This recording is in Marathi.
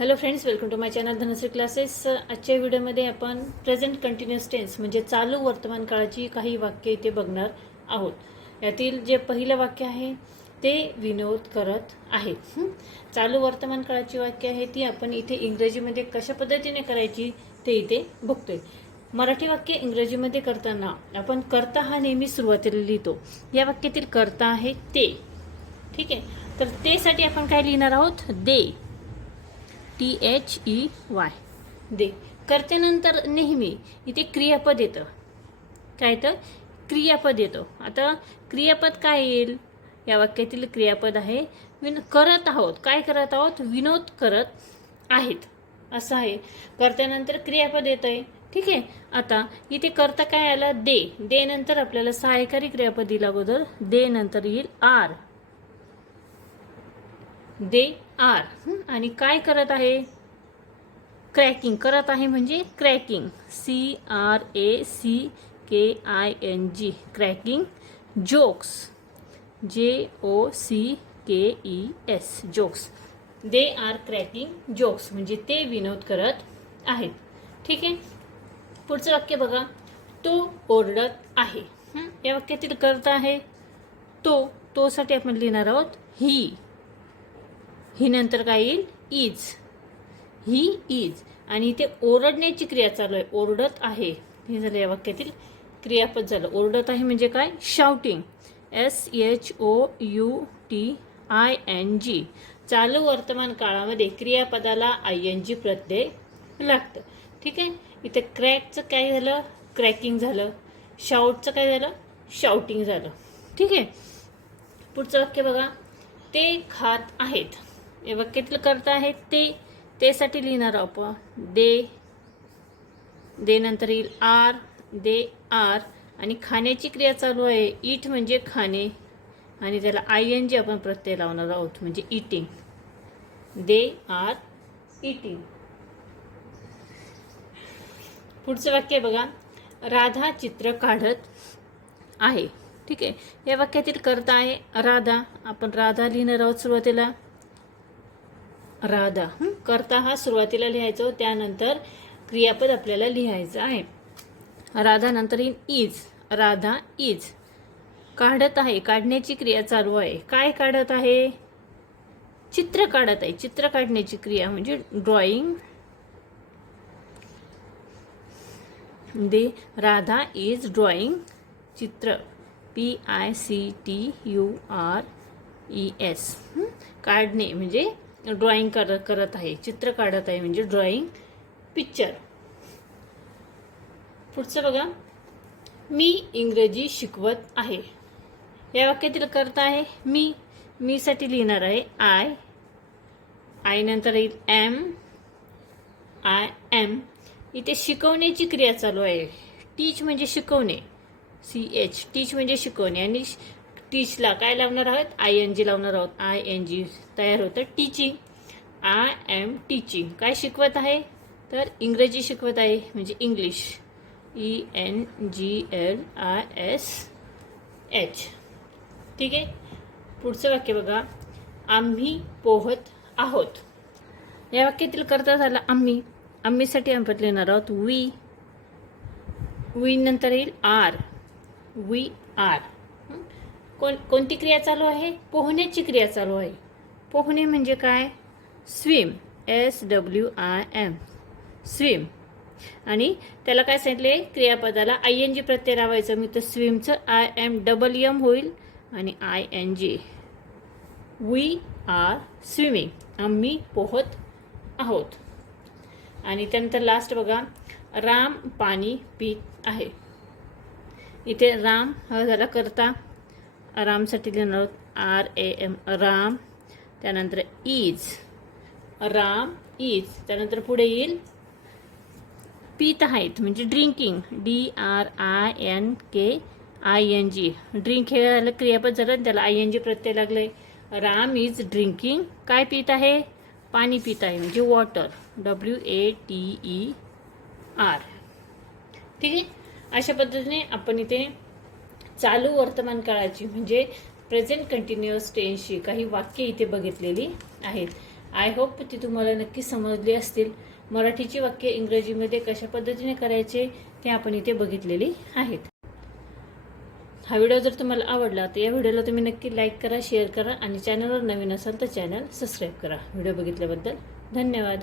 Hello friends welcome to my channel Dhanashree classes आजच्या व्हिडिओमध्ये आपण प्रेझेंट कंटिन्युअस टेन्स म्हणजे चालू वर्तमान काळाची काही वाक्य इथे बघणार आहोत. यातील जे पहिलं वाक्य आहे ते विनोद करत आहेत चालू वर्तमान काळाची वाक्य आहे ती आपण इथे इंग्रजीमध्ये कशा पद्धतीने करायची ते इथे बघतोय. मराठी वाक्य इंग्रजीमध्ये करताना आपण करता हा नेहमी सुरुवातीला लिहितो. या वाक्यातील करता आहे ते ठीक आहे? तर तेसाठी आपण काय लिहिणार आहोत? They T H E Y they. कर्त्यानंतर नेहमी इथे क्रियापद येतं. काय येतं क्रियापद येतं. आता क्रियापद काय येईल? या वाक्यातील क्रियापद आहे विन करत आहोत. काय करत आहोत? विनोद करत आहेत. असं आहे. कर्त्यानंतर क्रियापद येतं आहे ठीक आहे? आता इथे करता काय आलं? दे. दे नंतर आपल्याला सहायकारी क्रियापद येईल अगोदर. दे नंतर येईल आर. दे. आर. आणि काय करत आहे? क्रॅकिंग. करत आहे म्हणजे cracking. C R A C K I N G. Cracking. Jokes. J O C K E S. Jokes. They are cracking jokes. म्हणजे ते विनोद करत आहेत. ठीक आहे? पुढचं वाक्य बघा. तो ओरडत आहे. या वाक्यातील करता आहे. तो तोसाठी आपण लिहिणार आहोत ही. ही नंतर काय येईल? इज ही इज आणि इथे ओरडण्याची क्रिया चालू आहे. ओरडत आहे. हे झालं या वाक्यातील क्रियापद झालं. ओरडत आहे म्हणजे काय? Shouting S H O U T I N G चालू वर्तमान काळामध्ये क्रियापदाला आय एन जी प्रत्यय लागतं. ठीक आहे? इथे क्रॅकचं काय झालं? क्रॅकिंग झालं. शाउटचं काय झालं? शाउटिंग झालं. ठीक आहे? पुढचं वाक्य बघा. ते खात आहेत. हे वाक्यातील करता आहेत ते तेसाठी लिहिणार आहोत आपण. दे दे नंतर येईल आर दे आर. आणि खाण्याची क्रिया चालू आहे. इट म्हणजे खाणे. आणि त्याला आय एन जी आपण प्रत्यय लावणार आहोत म्हणजे इटिंग दे आर इटिंग पुढचं वाक्य बघा. राधा चित्र काढत आहे. ठीक आहे. या वाक्यातील करता आहे राधा. आपण राधा लिहिणार आहोत सुरुवातीला. राधा? करता हा सुरुवातीला लिहायचो त्यानंतर क्रियापद आपल्याला लिहायचं आहे. राधा नंतर येईल इज राधा इज काढत आहे काढण्याची क्रिया चालू आहे. काय काढत आहे? चित्र काढत आहे. चित्र काढण्याची क्रिया म्हणजे drawing they Radha is drawing चित्र. P I C T U R E S काढणे म्हणजे ड्रॉइंग कर करत आहे चित्र काढत आहे म्हणजे ड्रॉइंग पिक्चर. पुढचं बघा. मी इंग्रजी शिकवत आहे. या वाक्यातील करता आहे मी मीसाठी लिहिणार आहे आय आय नंतर येईल एम आय एम इथे शिकवण्याची क्रिया चालू आहे. टीच म्हणजे शिकवणे. सी एच टीच म्हणजे शिकवणे. आणि टीचला काय लावणार आहोत? आय एन जी लावणार आहोत. आय एन जी तयार होतं. टीचिंग आय एम टीचिंग काय शिकवत आहे? तर इंग्रजी शिकवत आहे म्हणजे English E N G L I S H ठीक आहे? पुढचं वाक्य बघा. आम्ही पोहत आहोत. या वाक्यातील करता झाला आम्ही. आम्हीसाठी आपण लिहिणार आहोत. वी वी नंतर येईल आर वी आर कोण कोणती क्रिया चालू आहे? पोहण्याची क्रिया चालू आहे. पोहणे म्हणजे काय? Swim S W I M swim आणि त्याला काय सांगितले? क्रियापदाला आय एन जी प्रत्यय लावायचं. मी तर स्विमचं आय एम डबल एम होईल आणि I N G we are swimming आम्ही पोहत आहोत. आणि त्यानंतर लास्ट बघा. राम पाणी पीत आहे. इथे राम हा झाला करता. रामसाठी लिहिणार आहोत. आर ए एम राम त्यानंतर इज राम इज त्यानंतर पुढे येईल. पीत आहेत म्हणजे drinking. D R I N K I N G drink हे झालं क्रियापद झालं त्याला आय एन जी प्रत्यय लागले राम इज ड्रिंकिंग काय पीत आहे? पाणी पित आहे म्हणजे water W A T E R ठीक आहे? अशा पद्धतीने आपण इथे चालू वर्तमान काळाची म्हणजे प्रेझेंट कंटिन्युअस टेन्सची काही वाक्य इथे बघितलेली आहेत. आय होप ती तुम्हाला नक्की समजली असतील. मराठीची वाक्य इंग्रजीमध्ये कशा पद्धतीने करायचे ते आपण इथे बघितलेली आहेत. हा व्हिडिओ जर तुम्हाला आवडला तर या व्हिडिओला तुम्ही नक्की लाईक करा शेअर करा आणि चॅनलवर नवीन असाल तर चॅनल सबस्क्राईब करा. व्हिडिओ बघितल्याबद्दल धन्यवाद.